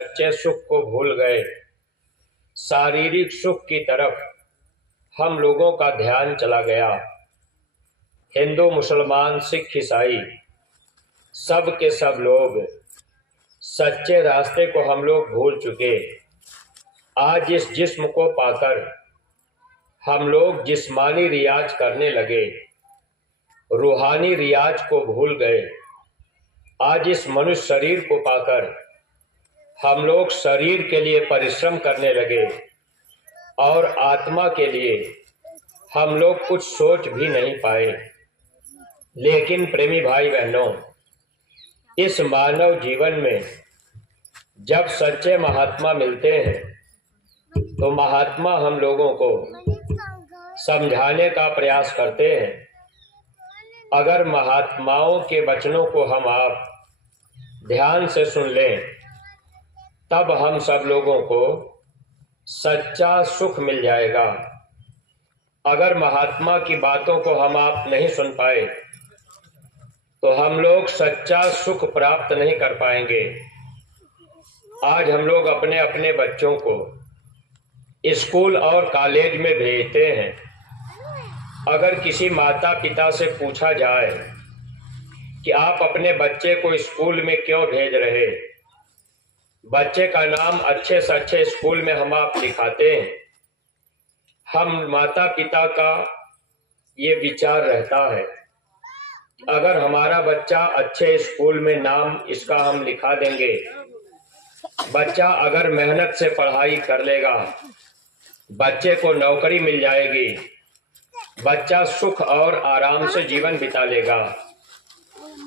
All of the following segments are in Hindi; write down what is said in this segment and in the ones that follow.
सच्चे सुख को भूल गए। शारीरिक सुख की तरफ हम लोगों का ध्यान चला गया। हिंदू, मुसलमान, सिख, ईसाई, सब के सब लोग सच्चे रास्ते को हम लोग भूल चुके। आज इस जिस्म को पाकर हम लोग जिस्मानी रियाज करने लगे, रूहानी रियाज को भूल गए। आज इस मनुष्य शरीर को पाकर हम लोग शरीर के लिए परिश्रम करने लगे और आत्मा के लिए हम लोग कुछ सोच भी नहीं पाए। लेकिन प्रेमी भाई बहनों, इस मानव जीवन में जब सच्चे महात्मा मिलते हैं तो महात्मा हम लोगों को समझाने का प्रयास करते हैं। अगर महात्माओं के वचनों को हम आप ध्यान से सुन लें, तब हम सब लोगों को सच्चा सुख मिल जाएगा। अगर महात्मा की बातों को हम आप नहीं सुन पाए तो हम लोग सच्चा सुख प्राप्त नहीं कर पाएंगे। आज हम लोग अपने अपने बच्चों को स्कूल और कॉलेज में भेजते हैं। अगर किसी माता पिता से पूछा जाए कि आप अपने बच्चे को स्कूल में क्यों भेज रहे, बच्चे का नाम अच्छे से अच्छे स्कूल में हम आप लिखाते हैं, हम माता पिता का ये विचार रहता है अगर हमारा बच्चा अच्छे स्कूल में नाम इसका हम लिखा देंगे, बच्चा अगर मेहनत से पढ़ाई कर लेगा, बच्चे को नौकरी मिल जाएगी, बच्चा सुख और आराम से जीवन बिता लेगा।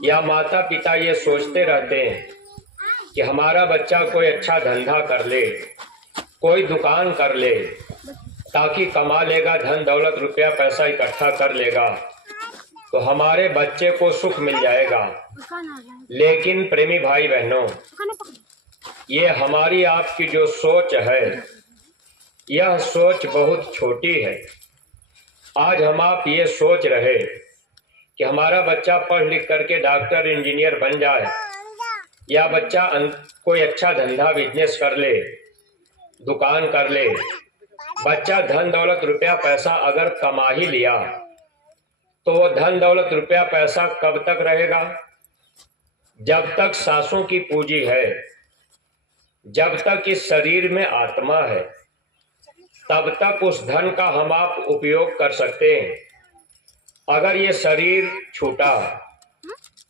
या माता पिता ये सोचते रहते हैं कि हमारा बच्चा कोई अच्छा धंधा कर ले, कोई दुकान कर ले, ताकि कमा लेगा, धन दौलत रुपया पैसा इकट्ठा कर लेगा तो हमारे बच्चे को सुख मिल जाएगा। लेकिन प्रेमी भाई बहनों, ये हमारी आपकी जो सोच है, यह सोच बहुत छोटी है। आज हम आप ये सोच रहे कि हमारा बच्चा पढ़ लिख करके डॉक्टर इंजीनियर बन जाए, या बच्चा कोई अच्छा धंधा बिजनेस कर ले, दुकान कर ले। बच्चा धन दौलत रुपया पैसा अगर कमा ही लिया तो वो धन दौलत रुपया पैसा कब तक रहेगा? जब तक सांसों की पूंजी है, जब तक इस शरीर में आत्मा है, तब तक उस धन का हम आप उपयोग कर सकते हैं। अगर ये शरीर छूटा,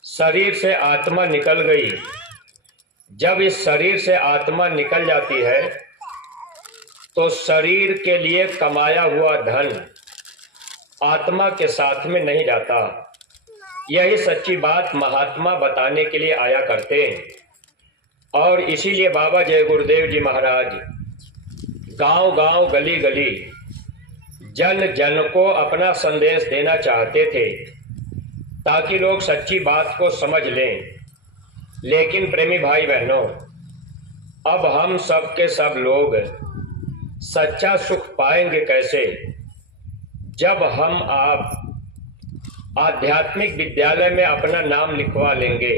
शरीर से आत्मा निकल गई, जब इस शरीर से आत्मा निकल जाती है तो शरीर के लिए कमाया हुआ धन आत्मा के साथ में नहीं जाता। यही सच्ची बात महात्मा बताने के लिए आया करते हैं। और इसीलिए बाबा जय गुरुदेव जी महाराज गांव गांव गली गली जन जन को अपना संदेश देना चाहते थे ताकि लोग सच्ची बात को समझ लें। लेकिन प्रेमी भाई बहनों, अब हम सब के सब लोग सच्चा सुख पाएंगे कैसे? जब हम आप आध्यात्मिक विद्यालय में अपना नाम लिखवा लेंगे,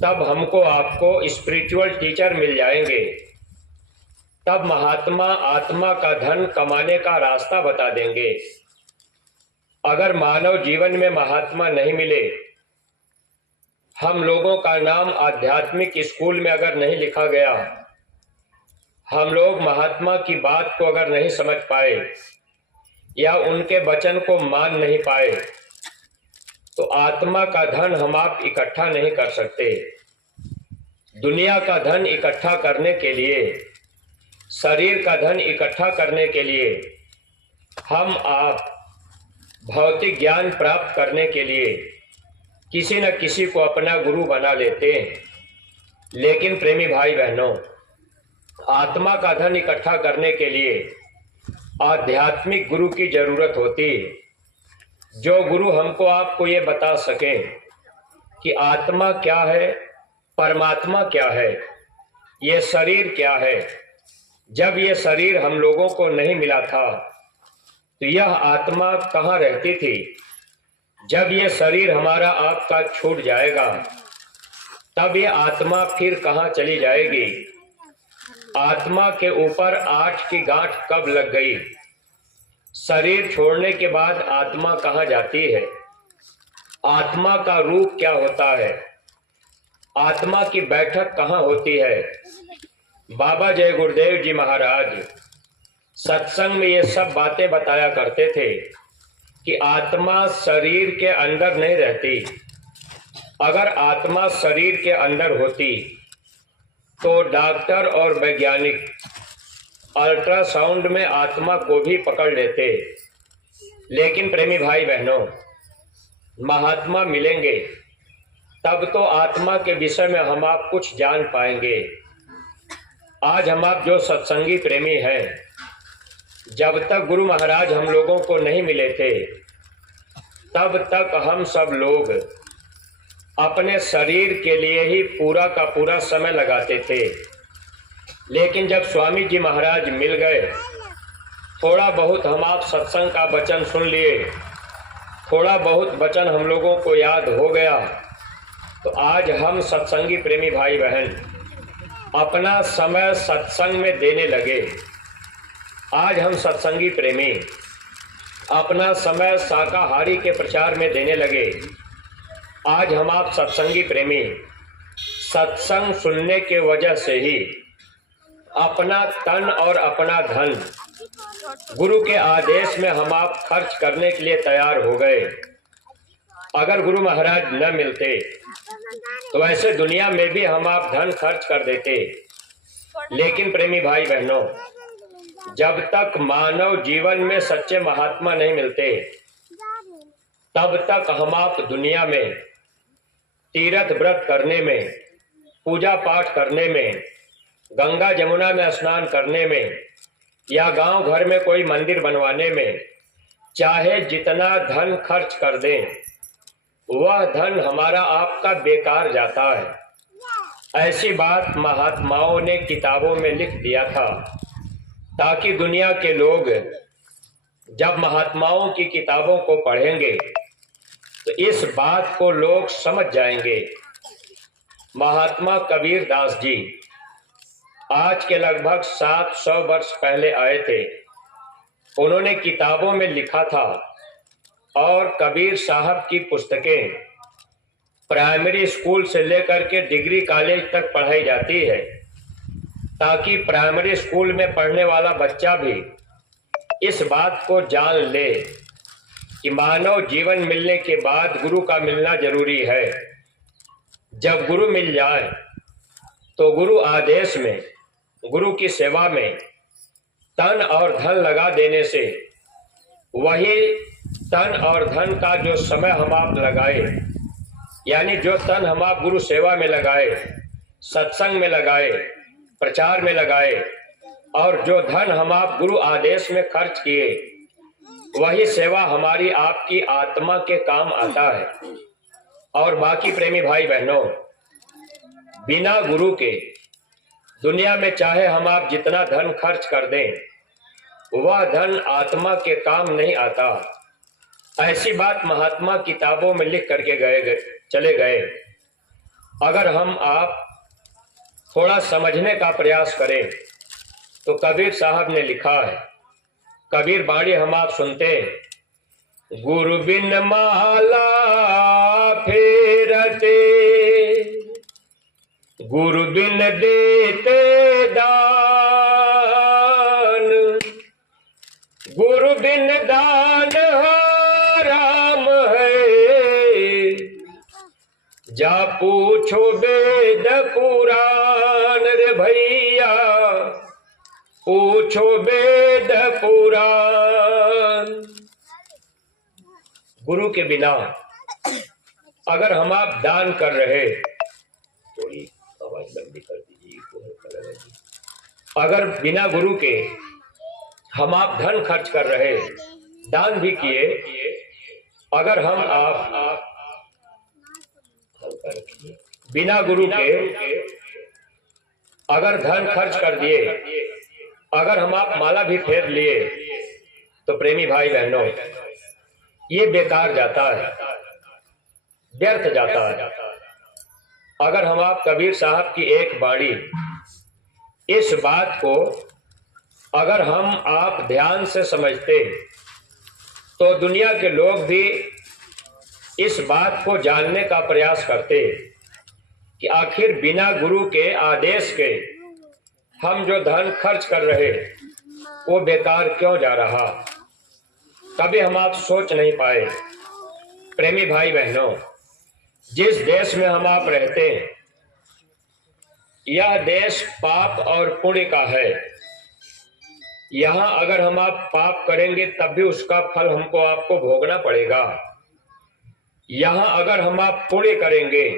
तब हमको आपको स्पिरिचुअल टीचर मिल जाएंगे। तब महात्मा आत्मा का धन कमाने का रास्ता बता देंगे। अगर मानव जीवन में महात्मा नहीं मिले, हम लोगों का नाम आध्यात्मिक स्कूल में अगर नहीं लिखा गया, हम लोग महात्मा की बात को अगर नहीं समझ पाए या उनके वचन को मान नहीं पाए, तो आत्मा का धन हम आप इकट्ठा नहीं कर सकते। दुनिया का धन इकट्ठा करने के लिए, शरीर का धन इकट्ठा करने के लिए, हम आप भौतिक ज्ञान प्राप्त करने के लिए किसी न किसी को अपना गुरु बना लेते हैं। लेकिन प्रेमी भाई बहनों, आत्मा का धन इकट्ठा करने के लिए आध्यात्मिक गुरु की जरूरत होती है, जो गुरु हमको आपको ये बता सके कि आत्मा क्या है, परमात्मा क्या है, ये शरीर क्या है। जब ये शरीर हम लोगों को नहीं मिला था तो यह आत्मा कहाँ रहती थी? जब ये शरीर हमारा आपका छूट जाएगा तब ये आत्मा फिर कहाँ चली जाएगी? आत्मा के ऊपर 8 की गांठ कब लग गई? शरीर छोड़ने के बाद आत्मा कहाँ जाती है? आत्मा का रूप क्या होता है? आत्मा की बैठक कहाँ होती है? बाबा जय गुरुदेव जी महाराज सत्संग में ये सब बातें बताया करते थे कि आत्मा शरीर के अंदर नहीं रहती। अगर आत्मा शरीर के अंदर होती तो डॉक्टर और वैज्ञानिक अल्ट्रासाउंड में आत्मा को भी पकड़ लेते। लेकिन प्रेमी भाई बहनों, महात्मा मिलेंगे तब तो आत्मा के विषय में हम आप कुछ जान पाएंगे। आज हम आप जो सत्संगी प्रेमी हैं, जब तक गुरु महाराज हम लोगों को नहीं मिले थे तब तक हम सब लोग अपने शरीर के लिए ही पूरा का पूरा समय लगाते थे। लेकिन जब स्वामी जी महाराज मिल गए, थोड़ा बहुत हम आप सत्संग का वचन सुन लिए, थोड़ा बहुत वचन हम लोगों को याद हो गया, तो आज हम सत्संगी प्रेमी भाई बहन अपना समय सत्संग में देने लगे। आज हम सत्संगी प्रेमी अपना समय शाकाहारी के प्रचार में देने लगे। आज हम आप सत्संगी प्रेमी सत्संग सुनने के वजह से ही अपना तन और अपना धन गुरु के आदेश में हम आप खर्च करने के लिए तैयार हो गए। अगर गुरु महाराज न मिलते तो ऐसे दुनिया में भी हम आप धन खर्च कर देते। लेकिन प्रेमी भाई बहनों, जब तक मानव जीवन में सच्चे महात्मा नहीं मिलते तब तक हम आप दुनिया में तीर्थ व्रत करने में, पूजा पाठ करने में, गंगा जमुना में स्नान करने में या गांव घर में कोई मंदिर बनवाने में चाहे जितना धन खर्च कर दें, वह धन हमारा आपका बेकार जाता है। ऐसी बात महात्माओं ने किताबों में लिख दिया था ताकि दुनिया के लोग जब महात्माओं की किताबों को पढ़ेंगे तो इस बात को लोग समझ जाएंगे। महात्मा कबीर दास जी आज के लगभग 700 वर्ष पहले आए थे। उन्होंने किताबों में लिखा था और कबीर साहब की पुस्तकें प्राइमरी स्कूल से लेकर के डिग्री कॉलेज तक पढ़ाई जाती है ताकि प्राइमरी स्कूल में पढ़ने वाला बच्चा भी इस बात को जान ले कि मानव जीवन मिलने के बाद गुरु का मिलना जरूरी है। जब गुरु मिल जाए तो गुरु आदेश में, गुरु की सेवा में तन और धन लगा देने से वही तन और धन का जो समय हम आप लगाए, यानी जो तन हम आप गुरु सेवा में लगाए, सत्संग में लगाए, प्रचार में लगाए, और जो धन हम आप गुरु आदेश में खर्च किए, वही सेवा हमारी आपकी आत्मा के काम आता है। और बाकी प्रेमी भाई बहनों, बिना गुरु के दुनिया में चाहे हम आप जितना धन खर्च कर दें, वह धन आत्मा के काम नहीं आता। ऐसी बात महात्मा किताबों में लिख करके चले गए। अगर हम आप थोड़ा समझने का प्रयास करें तो कबीर साहब ने लिखा है, कबीर बाणी हम आप सुनते हैं, गुरु बिन माला फेरते, गुरु बिन देते दान, गुरु बिन दान हराम है, जा पूछो वेद पुराण रे भैया, पूछो वेद पुराण। गुरु के बिना अगर हम आप दान कर रहे, थोड़ी आवाज लंबी कर दीजिए, अगर बिना गुरु के हम आप धन खर्च कर रहे, दान भी किए, अगर हम आप बिना गुरु के अगर धन खर्च कर दिए, अगर हम आप माला भी फेर लिए, तो प्रेमी भाई बहनों ये बेकार जाता है, व्यर्थ जाता है। अगर हम आप कबीर साहब की एक बाणी, इस बात को अगर हम आप ध्यान से समझते तो दुनिया के लोग भी इस बात को जानने का प्रयास करते कि आखिर बिना गुरु के आदेश के हम जो धन खर्च कर रहे वो बेकार क्यों जा रहा। कभी हम आप सोच नहीं पाए। प्रेमी भाई बहनों, जिस देश में हम आप रहते हैं यह देश पाप और पुण्य का है। यहाँ अगर हम आप पाप करेंगे तब भी उसका फल हमको आपको भोगना पड़ेगा। यहाँ अगर हम आप पुण्य करेंगे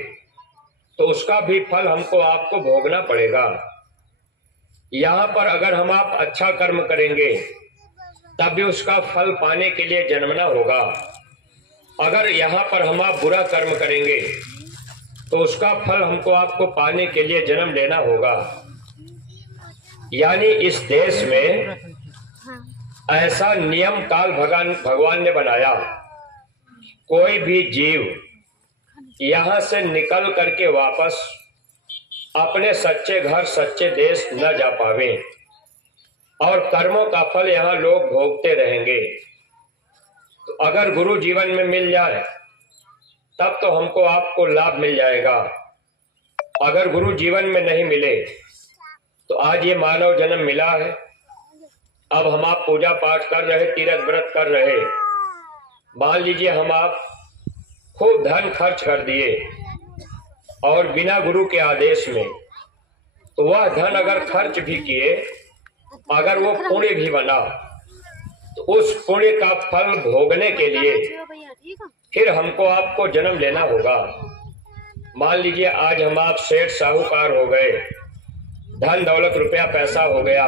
तो उसका भी फल हमको आपको भोगना पड़ेगा। यहाँ पर अगर हम आप अच्छा कर्म करेंगे तब भी उसका फल पाने के लिए जन्मना होगा। अगर यहाँ पर हम आप बुरा कर्म करेंगे तो उसका फल हमको आपको पाने के लिए जन्म लेना होगा। यानी इस देश में ऐसा नियम काल भगवान ने बनाया, कोई भी जीव यहाँ से निकल करके वापस अपने सच्चे घर सच्चे देश न जा पावे और कर्मों का फल यहाँ लोग भोगते रहेंगे। तो अगर गुरु जीवन में मिल जाए तब तो हमको आपको लाभ मिल जाएगा। अगर गुरु जीवन में नहीं मिले तो आज ये मानव जन्म मिला है, अब हम आप पूजा पाठ कर रहे, तीर्थ व्रत कर रहे, मान लीजिए हम आप खूब धन खर्च कर दिए और बिना गुरु के आदेश में, तो वह धन अगर खर्च भी किए, अगर वो पुण्य भी बना तो उस पुण्य का फल भोगने के लिए फिर हमको आपको जन्म लेना होगा। मान लीजिए आज हम आप सेठ साहूकार हो गए, धन दौलत रुपया पैसा हो गया,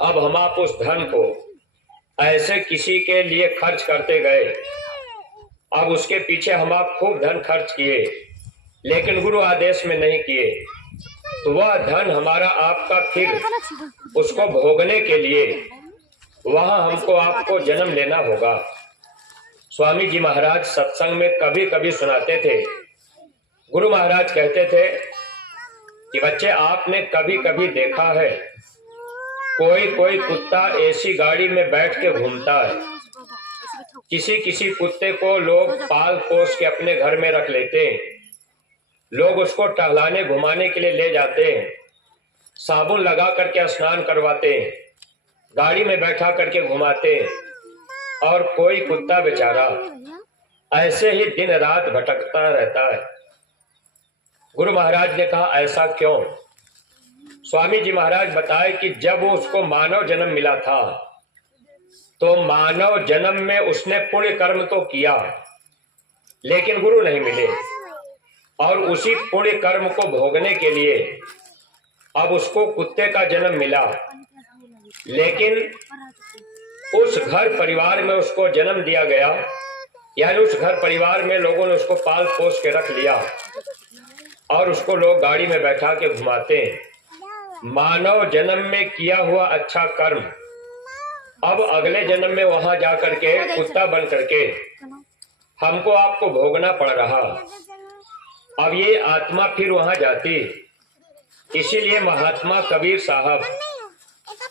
अब हम आप उस धन को ऐसे किसी के लिए खर्च करते गए, अब उसके पीछे हम आप खूब धन खर्च किए लेकिन गुरु आदेश में नहीं किए, तो वह धन हमारा आपका फिर उसको भोगने के लिए वहां हमको आपको जन्म लेना होगा। स्वामी जी महाराज सत्संग में कभी कभी सुनाते थे, गुरु महाराज कहते थे कि बच्चे आपने कभी कभी देखा है कोई कोई कुत्ता ऐसी गाड़ी में बैठ के घूमता है, किसी किसी कुत्ते को लोग पाल पोस के अपने घर में रख लेते हैं, लोग उसको टहलाने घुमाने के लिए ले जाते हैं, साबुन लगा करके स्नान करवाते हैं, गाड़ी में बैठा करके घुमाते हैं, और कोई कुत्ता बेचारा ऐसे ही दिन रात भटकता रहता है। गुरु महाराज ने कहा ऐसा क्यों? स्वामी जी महाराज बताए कि जब उसको मानव जन्म मिला था तो मानव जन्म में उसने पुण्य कर्म तो किया लेकिन गुरु नहीं मिले, और उसी पुण्य कर्म को भोगने के लिए अब उसको कुत्ते का जन्म मिला, लेकिन उस घर परिवार में उसको जन्म दिया गया, यानी उस घर परिवार में लोगों ने उसको पाल पोस के रख लिया और उसको लोग गाड़ी में बैठा के घुमाते हैं। मानव जन्म में किया हुआ अच्छा कर्म अब अगले जन्म में वहां जा करके कुत्ता बन करके हमको आपको भोगना पड़ रहा। अब ये आत्मा फिर वहां जाती। इसीलिए महात्मा कबीर साहब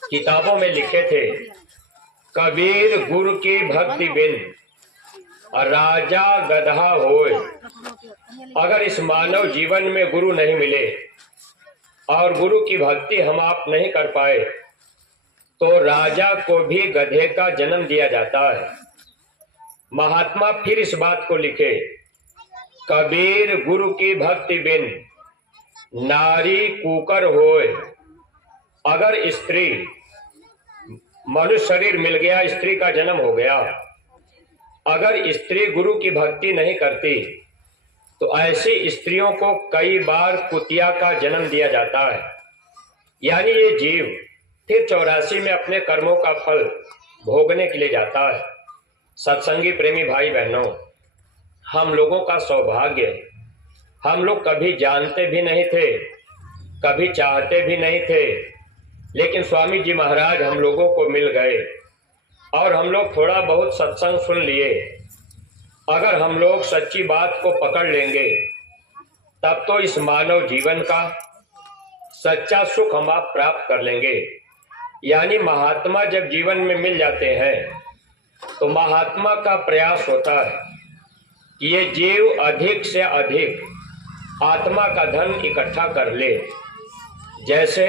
किताबों में लिखे थे, कबीर गुरु की भक्ति बिन राजा गधा होए। अगर इस मानव जीवन में गुरु नहीं मिले और गुरु की भक्ति हम आप नहीं कर पाए तो राजा को भी गधे का जन्म दिया जाता है। महात्मा फिर इस बात को लिखे, कबीर गुरु की भक्ति बिन नारी कूकर होए। अगर स्त्री, मनुष्य शरीर मिल गया, स्त्री का जन्म हो गया, अगर स्त्री गुरु की भक्ति नहीं करती तो ऐसी स्त्रियों को कई बार कुतिया का जन्म दिया जाता है। यानी ये जीव फिर 84 में अपने कर्मों का फल भोगने के लिए जाता है। सत्संगी प्रेमी भाई बहनों, हम लोगों का सौभाग्य, हम लोग कभी जानते भी नहीं थे, कभी चाहते भी नहीं थे, लेकिन स्वामी जी महाराज हम लोगों को मिल गए और हम लोग थोड़ा बहुत सत्संग सुन लिए। अगर हम लोग सच्ची बात को पकड़ लेंगे तब तो इस मानव जीवन का सच्चा सुख हम आप प्राप्त कर लेंगे। यानी महात्मा जब जीवन में मिल जाते हैं तो महात्मा का प्रयास होता है कि ये जीव अधिक से अधिक आत्मा का धन इकट्ठा कर ले। जैसे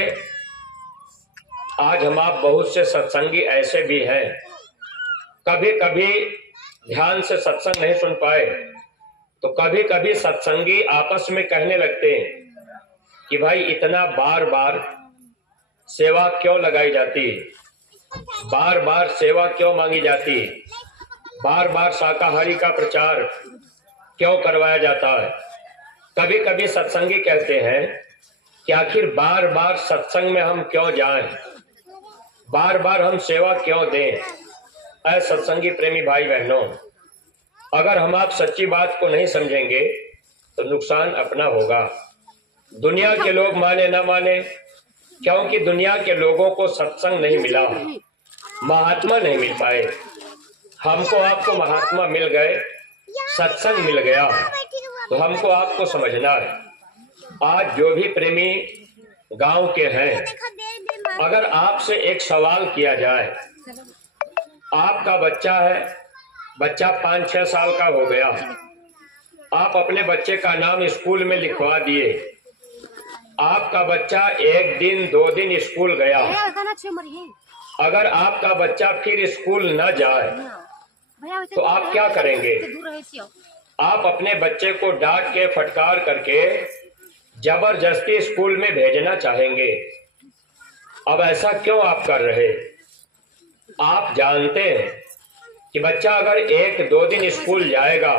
आज हम आप बहुत से सत्संगी ऐसे भी हैं, कभी कभी ध्यान से सत्संग नहीं सुन पाए तो कभी कभी सत्संगी आपस में कहने लगते हैं कि भाई इतना बार बार सेवा क्यों लगाई जाती, बार बार सेवा क्यों मांगी जाती, बार बार शाकाहारी का प्रचार क्यों करवाया जाता है। कभी कभी सत्संगी कहते हैं कि आखिर बार बार सत्संग में हम क्यों जाएं, बार बार हम सेवा क्यों दें। ऐ सत्संगी प्रेमी भाई बहनों, अगर हम आप सच्ची बात को नहीं समझेंगे तो नुकसान अपना होगा। दुनिया के लोग माने ना माने, क्योंकि दुनिया के लोगों को सत्संग नहीं मिला, महात्मा नहीं मिल पाए। हमको आपको महात्मा मिल गए, सत्संग मिल गया, तो हमको आपको समझना है। आज जो भी प्रेमी गांव के हैं, अगर आपसे एक सवाल किया जाए, आपका बच्चा है, बच्चा 5-6 साल का हो गया, आप अपने बच्चे का नाम स्कूल में लिखवा दिए, आपका बच्चा 1 दिन 2 दिन स्कूल गया, अगर आपका बच्चा फिर स्कूल न जाए तो आप क्या करेंगे? आप अपने बच्चे को डांट के फटकार करके जबरदस्ती स्कूल में भेजना चाहेंगे। अब ऐसा क्यों आप कर रहे? आप जानते हैं कि बच्चा अगर 1-2 दिन स्कूल जाएगा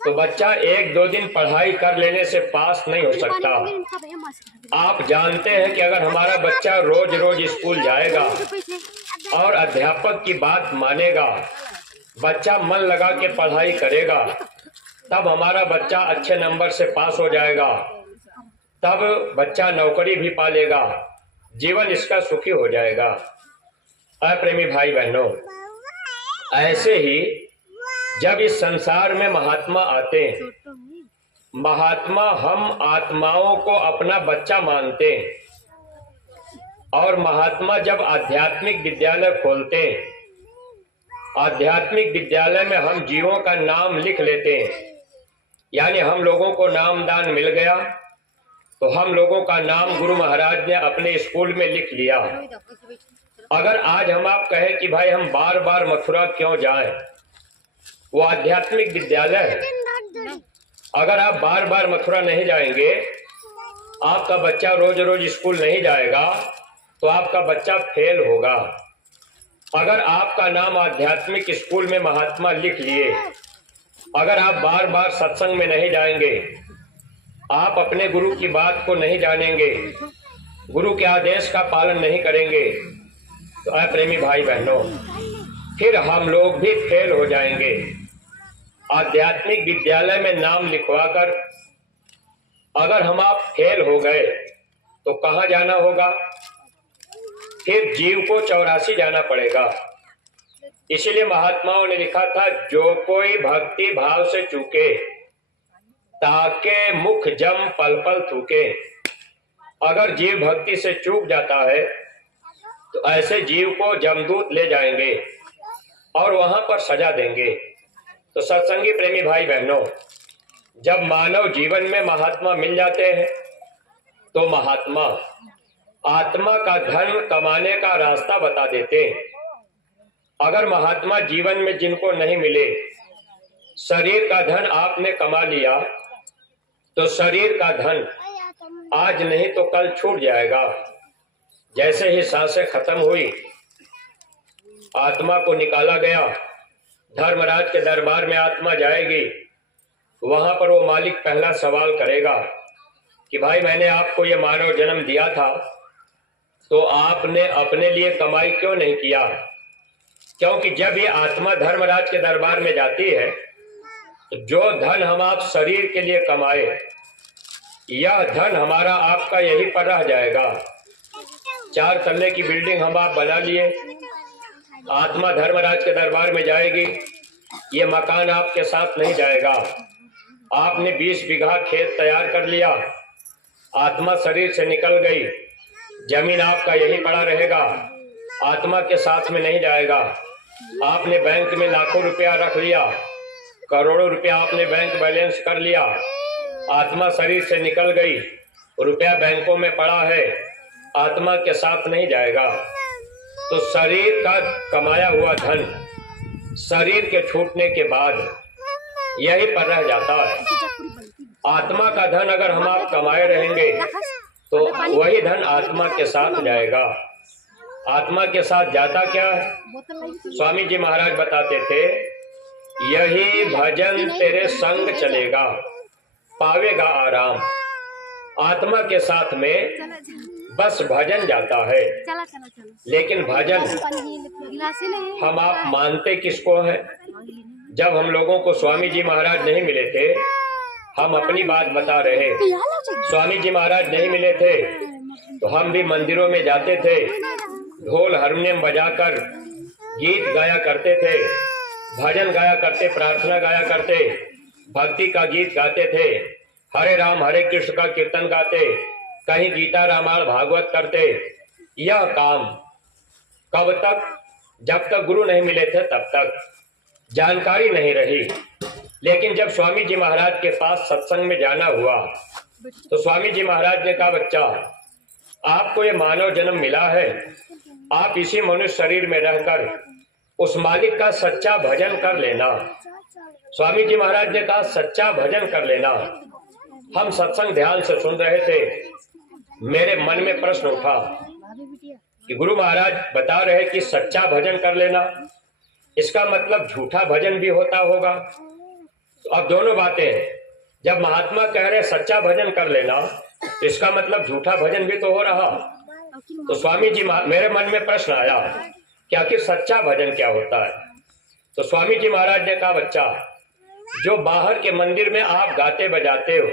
तो बच्चा 1-2 दिन पढ़ाई कर लेने से पास नहीं हो सकता। आप जानते हैं कि अगर हमारा बच्चा रोज रोज स्कूल जाएगा और अध्यापक की बात मानेगा, बच्चा मन लगा के पढ़ाई करेगा, तब हमारा बच्चा अच्छे नंबर से पास हो जाएगा, तब बच्चा नौकरी भी पा लेगा, जीवन इसका सुखी हो जाएगा। प्रेमी भाई बहनों, ऐसे ही जब इस संसार में महात्मा आते हैं, महात्मा हम आत्माओं को अपना बच्चा मानते हैं, और महात्मा जब आध्यात्मिक विद्यालय खोलते हैं, आध्यात्मिक विद्यालय में हम जीवों का नाम लिख लेते हैं। यानी हम लोगों को नामदान मिल गया तो हम लोगों का नाम गुरु महाराज ने अपने स्कूल में लिख लिया। अगर आज हम आप कहें कि भाई हम बार बार मथुरा क्यों जाएं, वो आध्यात्मिक विद्यालय है, अगर आप बार बार मथुरा नहीं जाएंगे, आपका बच्चा रोज रोज स्कूल नहीं जाएगा तो आपका बच्चा फेल होगा। अगर आपका नाम आध्यात्मिक स्कूल में महात्मा लिख लिए, अगर आप बार बार सत्संग में नहीं जाएंगे, आप अपने गुरु की बात को नहीं जानेंगे, गुरु के आदेश का पालन नहीं करेंगे, तो प्रेमी भाई बहनों, फिर हम लोग भी फेल हो जाएंगे। आध्यात्मिक विद्यालय में नाम लिखवाकर अगर हम आप फेल हो गए तो कहाँ जाना होगा? फिर जीव को 84 जाना पड़ेगा। इसीलिए महात्माओं ने लिखा था, जो कोई भक्ति भाव से चूके ताके मुख जम पल पल थूके। अगर जीव भक्ति से चूक जाता है तो ऐसे जीव को जमदूत ले जाएंगे और वहां पर सजा देंगे। तो सत्संगी प्रेमी भाई बहनों, जब मानव जीवन में महात्मा मिल जाते हैं तो महात्मा आत्मा का धन कमाने का रास्ता बता देते हैं। अगर महात्मा जीवन में जिनको नहीं मिले, शरीर का धन आपने कमा लिया तो शरीर का धन आज नहीं तो कल छूट जाएगा। जैसे ही सांसें खत्म हुई, आत्मा को निकाला गया, धर्मराज के दरबार में आत्मा जाएगी, वहां पर वो मालिक पहला सवाल करेगा कि भाई मैंने आपको ये मानव जन्म दिया था तो आपने अपने लिए कमाई क्यों नहीं किया? क्योंकि जब ये आत्मा धर्मराज के दरबार में जाती है तो जो धन हम आप शरीर के लिए कमाए, यह धन हमारा आपका यहीं पर रह जाएगा। 4 तल्ले की बिल्डिंग हम आप बना लिए, आत्मा धर्मराज के दरबार में जाएगी, ये मकान आपके साथ नहीं जाएगा। आपने 20 बीघा खेत तैयार कर लिया, आत्मा शरीर से निकल गई, जमीन आपका यही पड़ा रहेगा, आत्मा के साथ में नहीं जाएगा। आपने बैंक में लाखों रुपया रख लिया, करोड़ों रुपया आपने बैंक बैलेंस कर लिया, आत्मा शरीर से निकल गई, रुपया बैंकों में पड़ा है, आत्मा के साथ नहीं जाएगा। तो शरीर का कमाया हुआ धन शरीर के छूटने के बाद यही पर रह जाता है। आत्मा का धन अगर हम आप कमाए रहेंगे तो वही धन आत्मा के साथ जाएगा। आत्मा के साथ जाता क्या है? स्वामी जी महाराज बताते थे, यही भजन तेरे संग चलेगा, पावेगा आराम। आत्मा के साथ में बस भजन जाता है, लेकिन भजन हम आप मानते किसको है? जब हम लोगों को स्वामी जी महाराज नहीं मिले थे, हम अपनी बात बता रहे, स्वामी जी महाराज नहीं मिले थे तो हम भी मंदिरों में जाते थे, ढोल हारमोनियम बजाकर गीत गाया करते थे, भजन गाया करते, प्रार्थना गाया करते, भक्ति का गीत गाते थे, हरे राम हरे कृष्ण का कीर्तन गाते, कहीं गीता रामायण भागवत करते। यह काम कब तक? जब तक गुरु नहीं मिले थे तब तक, जानकारी नहीं रही। लेकिन जब स्वामी जी महाराज के पास सत्संग में जाना हुआ तो स्वामी जी महाराज ने कहा, बच्चा आपको ये मानव जन्म मिला है, आप इसी मनुष्य शरीर में रहकर उस मालिक का सच्चा भजन कर लेना। स्वामी जी महाराज ने कहा सच्चा भजन कर लेना। हम सत्संग ध्यान से सुन रहे थे, मेरे मन में प्रश्न उठा कि गुरु महाराज बता रहे कि सच्चा भजन कर लेना, इसका मतलब झूठा भजन भी होता होगा। तो अब दोनों बातें, जब महात्मा कह रहे सच्चा भजन कर लेना तो इसका मतलब झूठा भजन भी तो हो रहा। तो स्वामी जी, मेरे मन में प्रश्न आया कि आखिर सच्चा भजन क्या होता है? तो स्वामी जी महाराज ने कहा, बच्चा जो बाहर के मंदिर में आप गाते बजाते हो,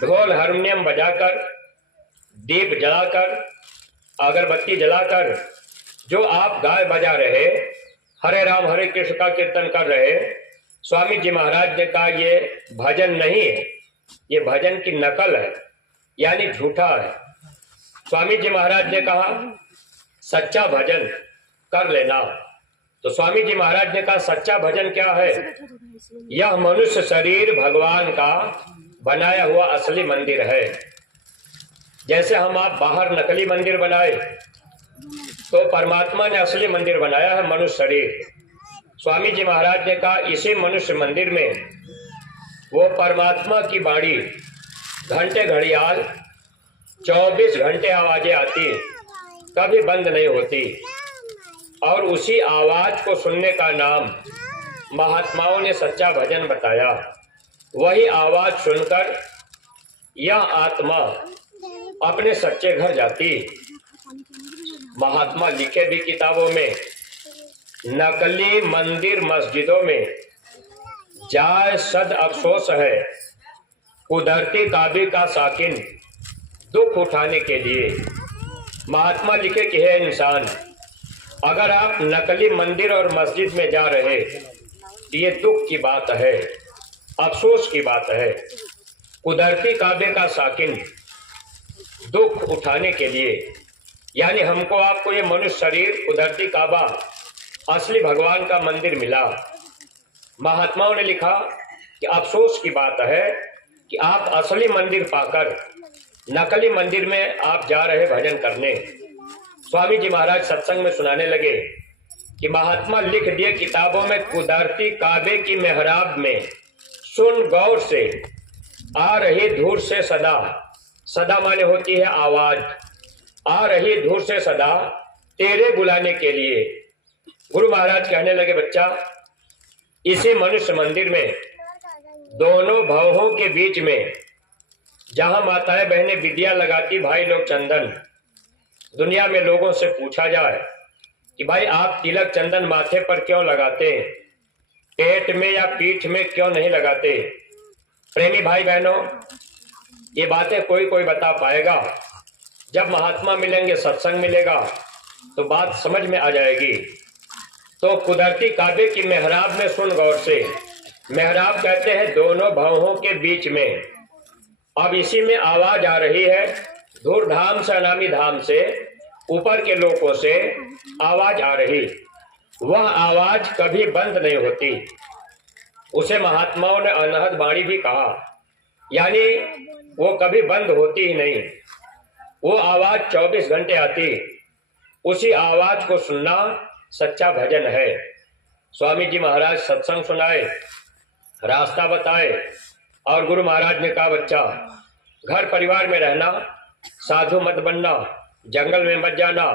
ढोल हारमोनियम बजाकर, दीप जलाकर, अगरबत्ती जलाकर जो आप गाय बजा रहे, हरे राम हरे कृष्ण का कीर्तन कर रहे, स्वामी जी महाराज ने कहा ये भजन नहीं है, ये भजन की नकल है, यानी झूठा है। स्वामी जी महाराज ने कहा सच्चा भजन कर लेना। तो स्वामी जी महाराज ने कहा सच्चा भजन क्या है? यह मनुष्य शरीर भगवान का बनाया हुआ असली मंदिर है। जैसे हम आप बाहर नकली मंदिर बनाए तो परमात्मा ने असली मंदिर बनाया है मनुष्य शरीर। स्वामी जी महाराज ने कहा इसी मनुष्य मंदिर में वो परमात्मा की बाणी घंटे घड़ियाल 24 घंटे आवाजें आती, कभी बंद नहीं होती, और उसी आवाज को सुनने का नाम महात्माओं ने सच्चा भजन बताया। वही आवाज सुनकर यह आत्मा अपने सच्चे घर जाती। महात्मा लिखे भी किताबों में, नकली मंदिर मस्जिदों में जाए सद अफसोस है, कुदरती काबे का साकिन दुख उठाने के लिए। महात्मा लिखे कि है इंसान, अगर आप नकली मंदिर और मस्जिद में जा रहे, ये दुख की बात है, अफसोस की बात है। कुदरती काबे का साकिन दुख उठाने के लिए, यानी हमको आपको ये मनुष्य शरीर, कुदरती काबा, असली भगवान का मंदिर मिला। महात्माओं ने लिखा कि अफसोस की बात है कि आप असली मंदिर पाकर नकली मंदिर में आप जा रहे भजन करने। स्वामी जी महाराज सत्संग में सुनाने लगे कि महात्मा लिख दिए किताबों में, कुदरती काबे की मेहराब में सुन गौर से, आ रही धूर से सदा, सदा माने होती है आवाज, आ रही धूर से सदा तेरे बुलाने के लिए। गुरु महाराज कहने लगे, बच्चा इसी मनुष्य मंदिर में दोनों भवों के बीच में जहां माताएं बहनें विद्या लगाती, भाई लोग चंदन, दुनिया में लोगों से पूछा जाए कि भाई आप तिलक चंदन माथे पर क्यों लगाते, पेट में या पीठ में क्यों नहीं लगाते? प्रेमी भाई बहनों, ये बातें कोई कोई बता पाएगा। जब महात्मा मिलेंगे, सत्संग मिलेगा तो बात समझ में आ जाएगी। तो कुदरती काबे की मेहराब में सुन गौर से, मेहराब कहते हैं दोनों भवों के बीच में। अब इसी में आवाज आ रही है, धूर धाम से अनामी धाम से, ऊपर के लोकों से आवाज आ रही। वह आवाज कभी बंद नहीं होती। उसे महात्माओं ने अनहद वाणी भी कहा, यानी वो कभी बंद होती ही नहीं। वो आवाज 24 घंटे आती। उसी आवाज को सुनना सच्चा भजन है। स्वामी जी महाराज सत्संग सुनाए, रास्ता बताए, और गुरु महाराज ने कहा, बच्चा घर परिवार में रहना, साधु मत बनना, जंगल में मत जाना,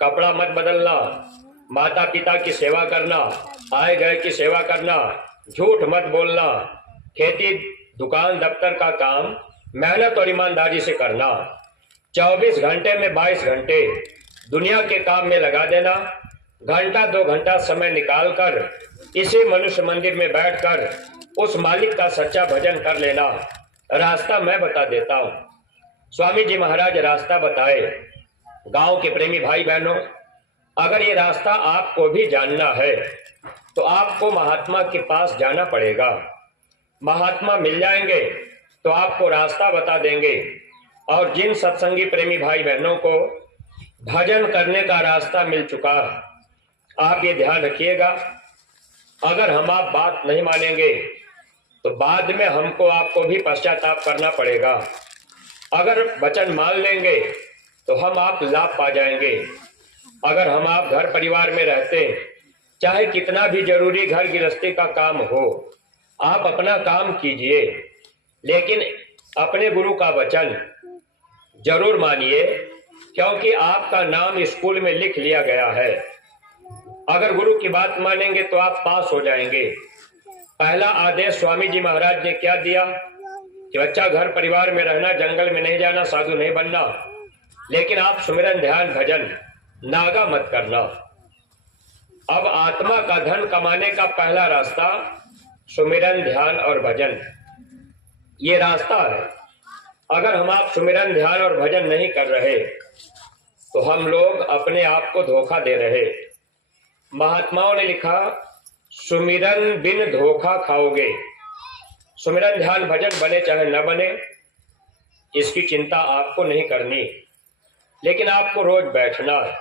कपड़ा मत बदलना, माता पिता की सेवा करना, आए गए की सेवा करना, झूठ मत बोलना, खेती दुकान दफ्तर का काम मेहनत और ईमानदारी से करना, 24 घंटे में 22 घंटे दुनिया के काम में लगा देना, घंटा 2 घंटा समय निकालकर इसी मनुष्य मंदिर में बैठकर उस मालिक का सच्चा भजन कर लेना। रास्ता मैं बता देता हूँ। स्वामी जी महाराज रास्ता बताए। गांव के प्रेमी भाई बहनों, अगर ये रास्ता आपको भी जानना है तो आपको महात्मा के पास जाना पड़ेगा। महात्मा मिल जाएंगे तो आपको रास्ता बता देंगे। और जिन सत्संगी प्रेमी भाई बहनों को भजन करने का रास्ता मिल चुका, आप ये ध्यान रखिएगा, अगर हम आप बात नहीं मानेंगे तो बाद में हमको आपको भी पश्चाताप करना पड़ेगा। अगर वचन मान लेंगे तो हम आप लाभ पा जाएंगे। अगर हम आप घर परिवार में रहते, चाहे कितना भी जरूरी घर गृहस्थी का काम हो, आप अपना काम कीजिए, लेकिन अपने गुरु का वचन जरूर मानिए, क्योंकि आपका नाम स्कूल में लिख लिया गया है। अगर गुरु की बात मानेंगे तो आप पास हो जाएंगे। पहला आदेश स्वामी जी महाराज ने क्या दिया कि बच्चा घर परिवार में रहना, जंगल में नहीं जाना, साधु नहीं बनना, लेकिन आप सुमिरन ध्यान भजन नागा मत करना। अब आत्मा का धन कमाने का पहला रास्ता सुमिरन ध्यान और भजन, ये रास्ता है। अगर हम आप सुमिरन ध्यान और भजन नहीं कर रहे तो हम लोग अपने आप को धोखा दे रहे। महात्माओं ने लिखा, सुमिरन बिन धोखा खाओगे। सुमिरन ध्यान भजन बने चाहे न बने, इसकी चिंता आपको नहीं करनी, लेकिन आपको रोज बैठना है।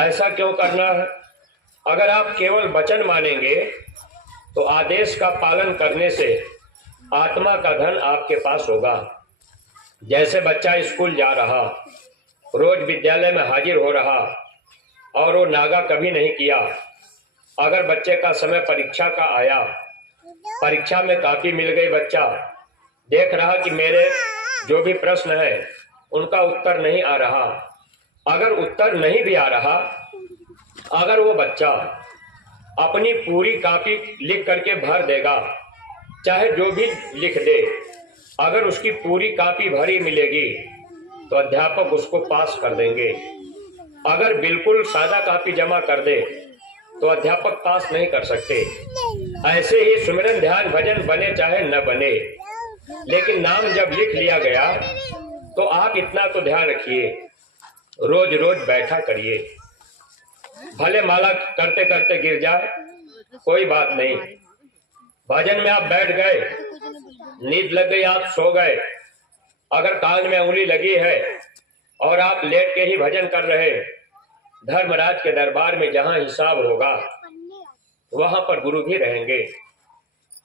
ऐसा क्यों करना है? अगर आप केवल वचन मानेंगे तो आदेश का पालन करने से आत्मा का धन आपके पास होगा। जैसे बच्चा स्कूल जा रहा, रोज विद्यालय में हाजिर हो रहा और वो नागा कभी नहीं किया। अगर बच्चे का समय परीक्षा का आया, परीक्षा में कॉपी मिल गई, बच्चा देख रहा कि मेरे जो भी प्रश्न है उनका उत्तर नहीं आ रहा। अगर उत्तर नहीं भी आ रहा, अगर वो बच्चा अपनी पूरी कॉपी लिख करके भर देगा, चाहे जो भी लिख दे, अगर उसकी पूरी कॉपी भरी मिलेगी तो अध्यापक उसको पास कर देंगे। अगर बिल्कुल सादा कॉपी जमा कर दे तो अध्यापक पास नहीं कर सकते। ऐसे ही सुमिरन ध्यान भजन बने चाहे न बने, लेकिन नाम जब लिख लिया गया तो आप इतना तो ध्यान रखिए, रोज रोज बैठा करिए। भले माला करते करते गिर जाए, कोई बात नहीं। भजन में आप बैठ गए, नींद लग गई, आप सो गए, अगर कान में उंगली लगी है और आप लेट के ही भजन कर रहे, धर्मराज के दरबार में जहां हिसाब होगा वहां पर गुरु भी रहेंगे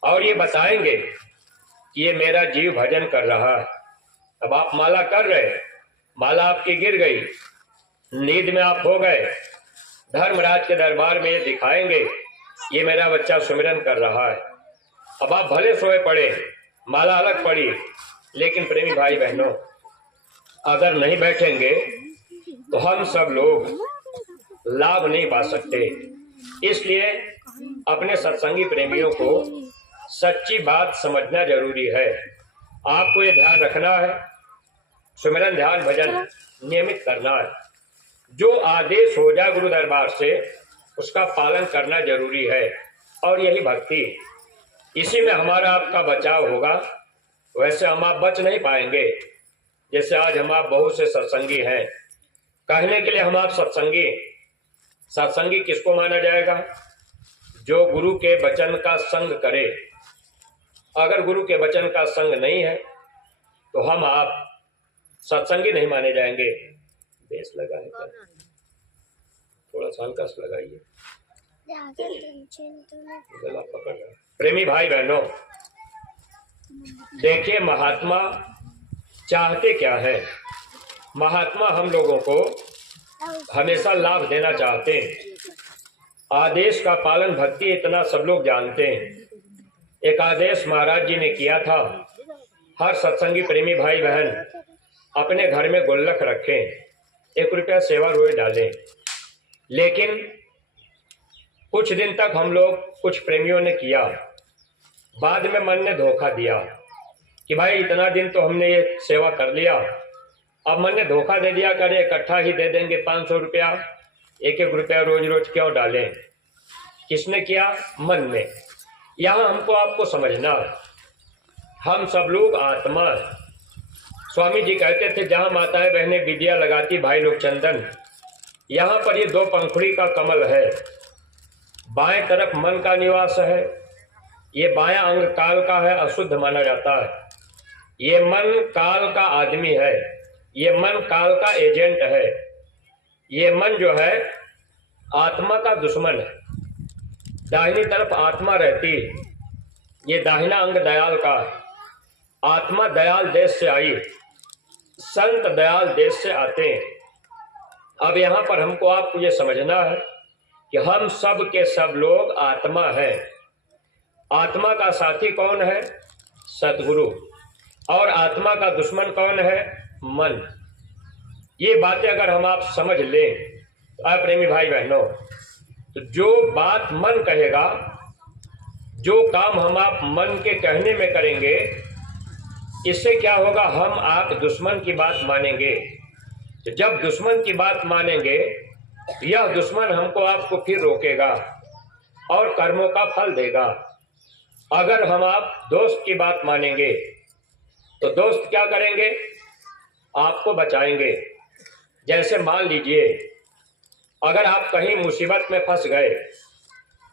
और ये बताएंगे कि ये मेरा जीव भजन कर रहा है। अब आप माला कर रहे, माला आपकी गिर गई, नींद में आप हो गए, धर्मराज के दरबार में ये दिखाएंगे ये मेरा बच्चा सुमिरन कर रहा है। अब आप भले सोए पड़े, माला अलग पड़ी, लेकिन प्रेमी भाई बहनों, अगर नहीं बैठेंगे तो हम सब लोग लाभ नहीं पा सकते। इसलिए अपने सत्संगी प्रेमियों को सच्ची बात समझना जरूरी है। आपको ये ध्यान रखना है, सुमिरन ध्यान भजन नियमित करना है। जो आदेश हो जाए गुरु दरबार से उसका पालन करना जरूरी है, और यही भक्ति, इसी में हमारा आपका बचाव होगा। वैसे हम आप बच नहीं पाएंगे। जैसे आज हम आप बहुत से सत्संगी हैं, कहने के लिए हम आप सत्संगी, सत्संगी किसको माना जाएगा? जो गुरु के वचन का संग करे, अगर गुरु के वचन का संग नहीं है तो हम आप सत्संगी नहीं माने जाएंगे। बेस लगा है क्या? थोड़ा सा हल्का सा लगाइए, गला पकड़ रहा है। प्रेमी भाई बहनों, देखिए महात्मा चाहते क्या है। महात्मा हम लोगों को हमेशा लाभ देना चाहते हैं। आदेश का पालन भक्ति इतना सब लोग जानते हैं। एक आदेश महाराज जी ने किया था, हर सत्संगी प्रेमी भाई बहन अपने घर में गुल्लक रखें, 1 रुपया सेवा रोज डालें। लेकिन कुछ दिन तक हम लोग कुछ प्रेमियों ने किया, बाद में मन ने धोखा दिया कि भाई इतना दिन तो हमने ये सेवा कर लिया, अब मन ने धोखा दे दिया, करे इकट्ठा ही दे देंगे 500 रुपया, 1-1 रुपया रोज रोज क्यों डालें। किसने किया? मन में। यहाँ हमको आपको समझना, हम सब लोग आत्मा। स्वामी जी कहते थे जहाँ माताएं बहनें विद्या लगाती भाई लोग चंदन, यहाँ पर ये 2 पंखुड़ी का कमल है। बाएं तरफ मन का निवास है, ये बायां अंग काल का है, अशुद्ध माना जाता है। ये मन काल का आदमी है, ये मन काल का एजेंट है। ये मन जो है आत्मा का दुश्मन है। दाहिनी तरफ आत्मा रहती, ये दाहिना अंग दयाल का। आत्मा दयाल देश से आई, संत दयाल देश से आते हैं। अब यहाँ पर हमको आपको ये समझना है कि हम सब के सब लोग आत्मा हैं। आत्मा का साथी कौन है? सतगुरु। और आत्मा का दुश्मन कौन है? मन। ये बातें अगर हम आप समझ लें तो प्रेमी भाई बहनों, तो जो बात मन कहेगा, जो काम हम आप मन के कहने में करेंगे, इससे क्या होगा? हम आप दुश्मन की बात मानेंगे। तो जब दुश्मन की बात मानेंगे, यह दुश्मन हमको आपको फिर रोकेगा और कर्मों का फल देगा। अगर हम आप दोस्त की बात मानेंगे तो दोस्त क्या करेंगे? आपको बचाएंगे। जैसे मान लीजिए अगर आप कहीं मुसीबत में फंस गए,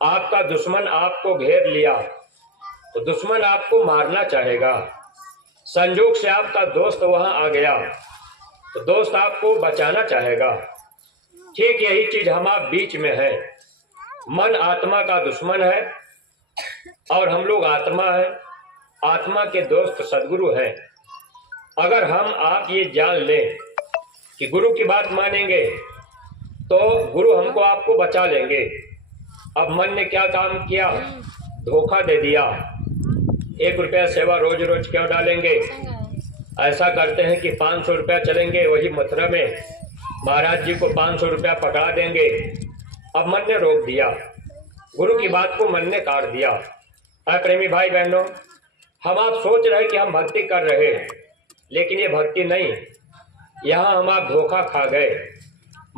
आपका दुश्मन आपको घेर लिया, तो दुश्मन आपको मारना चाहेगा। संजोग से आपका दोस्त वहां आ गया तो दोस्त आपको बचाना चाहेगा। ठीक यही चीज हम आप बीच में है। मन आत्मा का दुश्मन है और हम लोग आत्मा है। आत्मा के दोस्त सदगुरु हैं। अगर हम आप ये जान लें कि गुरु की बात मानेंगे तो गुरु हमको आपको बचा लेंगे। अब मन ने क्या काम किया? धोखा दे दिया। 1 रुपया सेवा रोज रोज क्यों डालेंगे? ऐसा करते हैं कि 500 रुपया चलेंगे, वही मथुरा में महाराज जी को 500 रुपया पकड़ा देंगे। अब मन ने रोक दिया, गुरु की बात को मन ने काट दिया। प्रेमी भाई बहनों, हम आप सोच रहे कि हम भक्ति कर रहे हैं, लेकिन ये भक्ति नहीं। यहाँ हम आप धोखा खा गए।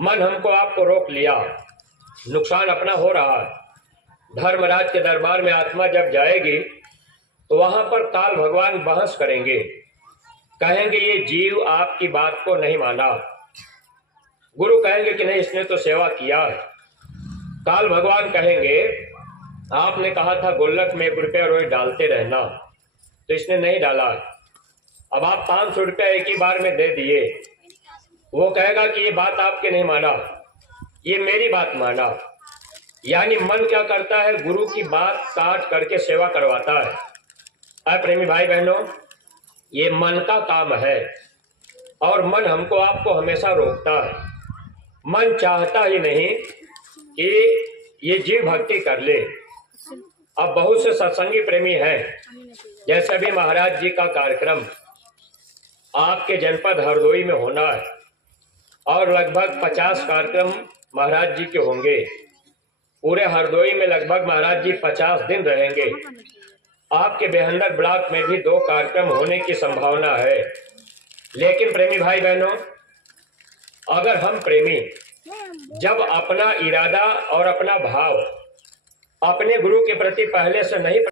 मन हमको आपको रोक लिया, नुकसान अपना हो रहा है। धर्मराज के दरबार में आत्मा जब जाएगी तो वहां पर काल भगवान बहस करेंगे, कहेंगे ये जीव आपकी बात को नहीं माना। गुरु कहेंगे कि नहीं, इसने तो सेवा किया है। काल भगवान कहेंगे आपने कहा था गुल्लक में 1 रुपया रोज डालते रहना, तो इसने नहीं डाला। अब आप 500 रुपया एक ही बार में दे दिए। वो कहेगा कि ये बात आपके नहीं माना, ये मेरी बात माना। यानी मन क्या करता है? गुरु की बात काट करके सेवा करवाता है। प्रेमी भाई बहनों, ये मन का काम है और मन हमको आपको हमेशा रोकता है। मन चाहता ही नहीं कि ये जीव भक्ति कर ले। अब बहुत से सत्संगी प्रेमी हैं, जैसे अभी महाराज जी का कार्यक्रम आपके जनपद हरदोई में होना है और लगभग 50 कार्यक्रम महाराज जी के होंगे। पूरे हरदोई में लगभग महाराज जी 50 दिन रहेंगे। आपके बेहंदर ब्लॉक में भी 2 कार्यक्रम होने की संभावना है। लेकिन प्रेमी भाई बहनों, अगर हम प्रेमी जब अपना इरादा और अपना भाव अपने गुरु के प्रति पहले से नहीं